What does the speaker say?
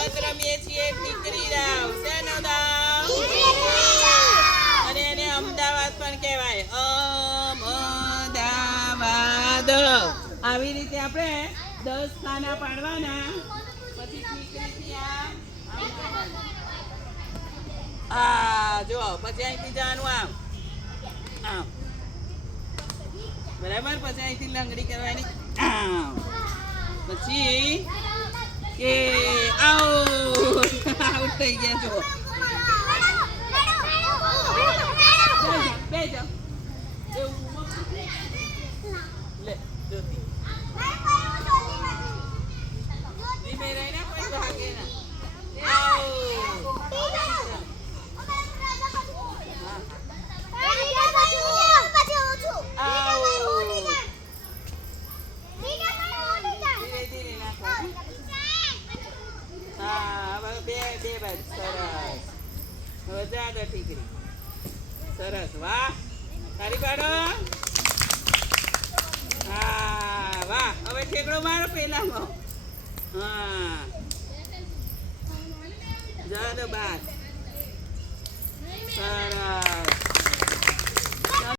રમત રમીએ છીએ ઠીકરી દાવ. શેનો દાવ? અને એને અમદાવાદ પણ કહેવાય. અમદાવાદ. આવી રીતે આપણે 10 ખાના પાડવાના. પછી ઠીકરીથી આ જો પછી અહીંથી જવાનું આમ બરાબર. પછી અહીંથી લંગડી કરવાની આમ. પછી કે આઉટ થઈ ગયા. જો બે જાઓ લે જોતી ધીમે રહીને કોઈ ભાગે ના. બે બાજુ સરસ. હવે જા દો ઠીકરી. સરસ. વાહ તારી પાડો. હા વાહ. હવે ઠેકડો મારો પેલામાં. હા જા દો બાર. સરસ.